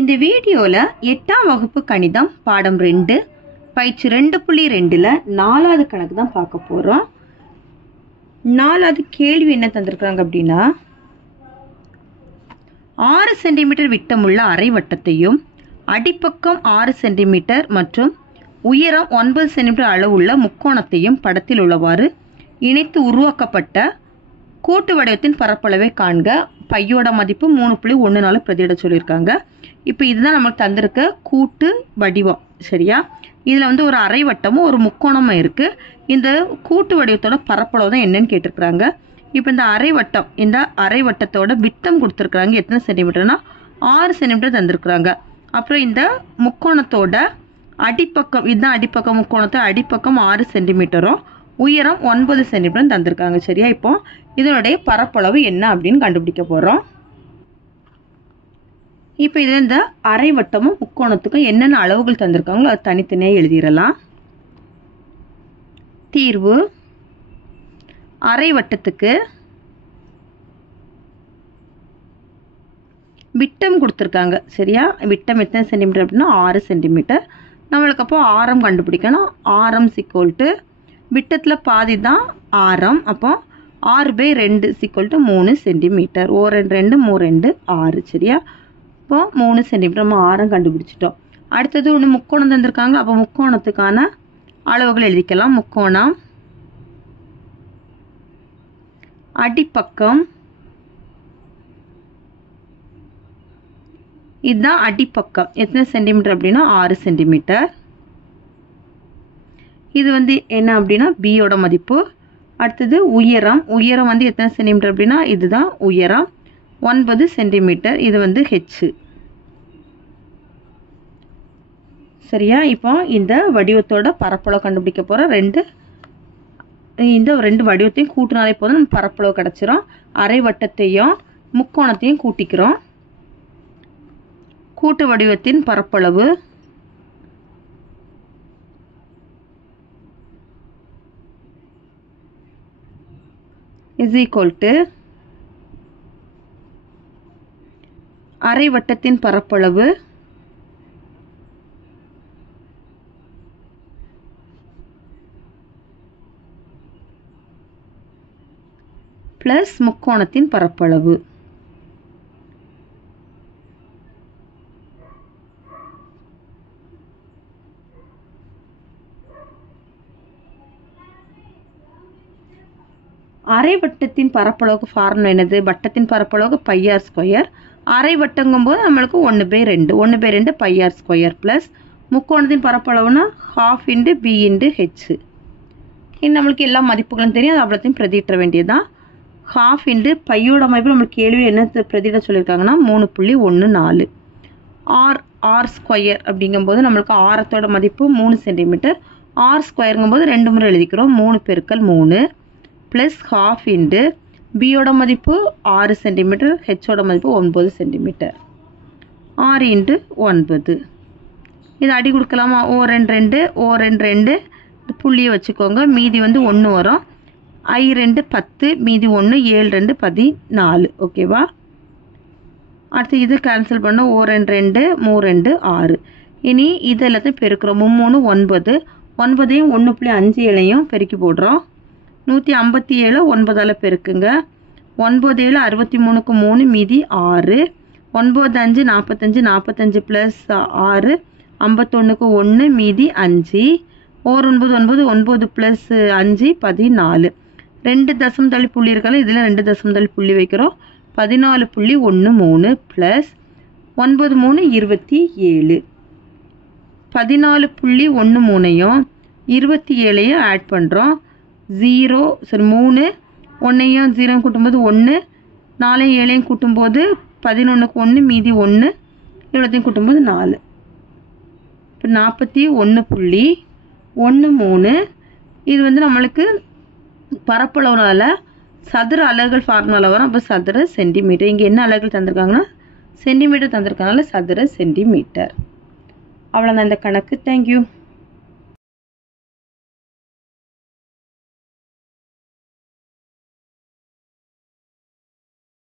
இந்த வீடியோவில் 8ஆம் வகுப்பு கணிதம் பாடம் 2 பயிற்சி 2.2ல் 4வது கணக்கு தான் பார்க்க போகிறோம். 4வது கேள்வி என்ன தந்திருக்காங்க அப்படின்னா, 6 சென்டிமீட்டர் விட்டமுள்ள அரை வட்டத்தையும் அடிப்பக்கம் 6 சென்டிமீட்டர் மற்றும் உயரம் 9 சென்டிமீட்டர் அளவுள்ள முக்கோணத்தையும் படத்தில் உள்ளவாறு இணைத்து உருவாக்கப்பட்ட கூட்டு வடிவத்தின் பரப்பளவை காண்க. பையோட மதிப்பு 3.14 பிரதியிட சொல்லியிருக்காங்க. இப்போ இதுதான் நமக்கு தந்திருக்க கூட்டு வடிவம், சரியா? இதில் வந்து ஒரு அரை வட்டமும் ஒரு முக்கோணமும் இருக்குது. இந்த கூட்டு வடிவத்தோட பரப்பளவு தான் என்னன்னு கேட்டிருக்கிறாங்க. இப்போ இந்த அரை வட்டத்தோட விட்டம் கொடுத்துருக்குறாங்க. எத்தனை சென்டிமீட்டர்னா 6 சென்டிமீட்டர் தந்திருக்கிறாங்க. அப்புறம் இந்த முக்கோணத்தோட அடிப்பக்கம், இதுதான் அடிப்பக்கம், முக்கோணத்தோட அடிப்பக்கம் 6 சென்டிமீட்டரும் உயரம் 9 சென்டிமீட்டர் தந்திருக்காங்க, சரியா? இப்போ இதனுடைய பரப்பளவு என்ன அப்படின்னு கண்டுபிடிக்க போகிறோம். இப்போ இதில் இந்த அரை வட்டமும் முக்கோணத்துக்கும் என்னென்ன அளவுகள் தந்திருக்காங்களோ அது தனித்தனியாக எழுதிடலாம். தீர்வு: அரை வட்டத்துக்கு விட்டம் கொடுத்துருக்காங்க, சரியா? விட்டம் எத்தனை சென்டிமீட்டர் அப்படின்னா 6 சென்டிமீட்டர். நம்மளுக்கு அப்போ ஆரம் கண்டுபிடிக்கணும். ஆரம் = விட்டத்தில் பாதி தான் ஆரம். அப்போ 6/2 = 3 சென்டிமீட்டர். 2 2 3 2 6, சரியா? இப்போ 3 சென்டிமீட்டர் நம்ம ஆரம் கண்டுபிடிச்சிட்டோம். அடுத்தது ஒன்று முக்கோணம் தந்திருக்காங்க. அப்போ முக்கோணத்துக்கான அளவுகள் எழுதிக்கலாம். முக்கோணம் அடிப்பக்கம், இதுதான் அடிப்பக்கம். எத்தனை சென்டிமீட்டர் அப்படின்னா 6 சென்டிமீட்டர். இது வந்து என்ன அப்படின்னா பியோட மதிப்பு. அடுத்தது உயரம் வந்து எத்தனை சென்டிமீட்டர் அப்படின்னா இதுதான் உயரம் 9 சென்டிமீட்டர். இது வந்து ஹெச், சரியா? இப்போ இந்த வடிவத்தோட பரப்பளவு கண்டுபிடிக்க போகிறோம். இந்த ரெண்டு வடிவத்தையும் கூட்டினாலே போதும், நம்ம பரப்பளவு கிடச்சிரும். அரை வட்டத்தையும் முக்கோணத்தையும் கூட்டிக்கிறோம். கூட்டு வடிவத்தின் பரப்பளவு = அரை வட்டத்தின் பரப்பளவு பிளஸ் முக்கோணத்தின் பரப்பளவு. அரை வட்டத்தின் பரப்பளவுக்கு ஃபார்முலா என்னது? வட்டத்தின் பரப்பளவுக்கு πr². அரை வட்டங்கும் போது நம்மளுக்கு 1/2 πr² பிளஸ் முக்கோணத்தின் பரப்பளவுனா 12 b × h. இது நம்மளுக்கு எல்லா மதிப்புகளும் தெரியும், அது அவ்வளோத்தையும் பிரதியிட்ட வேண்டியதுதான். 12 பையோட மதிப்பு நம்மளுக்கு கேள்வி என்ன பிரதியிட சொல்லியிருக்காங்கன்னா 3.14. r² அப்படிங்கும்போது நம்மளுக்கு ஆரத்தோட மதிப்பு 3 சென்டிமீட்டர். r²ங்கும் போது 2 முறை எழுதிக்கிறோம். 3 × 3 ப்ளஸ் 12 பியோட மதிப்பு 6 சென்டிமீட்டர், ஹெச்சோட மதிப்பு 9 சென்டிமீட்டர். 6 × 9 இது அடி கொடுக்கலாமா? 2 2 புள்ளியை வச்சுக்கோங்க. மீதி வந்து 1 வரும். I2 10, மீதி 1, 7 2 14, ஓகேவா? அடுத்து இது கேன்சல் பண்ண 2 2 3 2 6. இனி இது எல்லாத்தையும் பெருக்கிறோம். 3 9, 9ஐயும் 1.57ஐயும் பெருக்கி போடுறோம். 157 9ஆல் பெருக்குங்க. 9 7 63க்கு 3, மீதி 6. 9 5 45, 45 + 6 51க்கு 1, மீதி 5. 9 9 9 + 5 14. 2 தசம் தள்ளி புள்ளி இருக்கால, இதில் 2 தசம் தள்ளி புள்ளி வைக்கிறோம். 14.13 ப்ளஸ் 9 3 27. 14.13ஐயும் 27ஐயும் ஆட் பண்ணுறோம். 0 சரி 3 1ஐயும் 0 கூட்டும்போது 1, 4ஐயும் 7ஐயும் கூட்டும்போது 11க்கு 1, மீதி 1, இவ்வளோத்தையும் கூட்டும்போது 4. இப்போ 41.13. இது வந்து நம்மளுக்கு பரப்பளவுனால சதுர அலகுகள் ஃபார்முலா வரும். அப்போ சதுர சென்டிமீட்டர். இங்கே என்ன அலகுகள் தந்திருக்காங்கன்னா சென்டிமீட்டர் தந்திருக்கனால சதுர சென்டிமீட்டர். அவ்வளோதான் இந்த கணக்கு. தேங்க்யூ.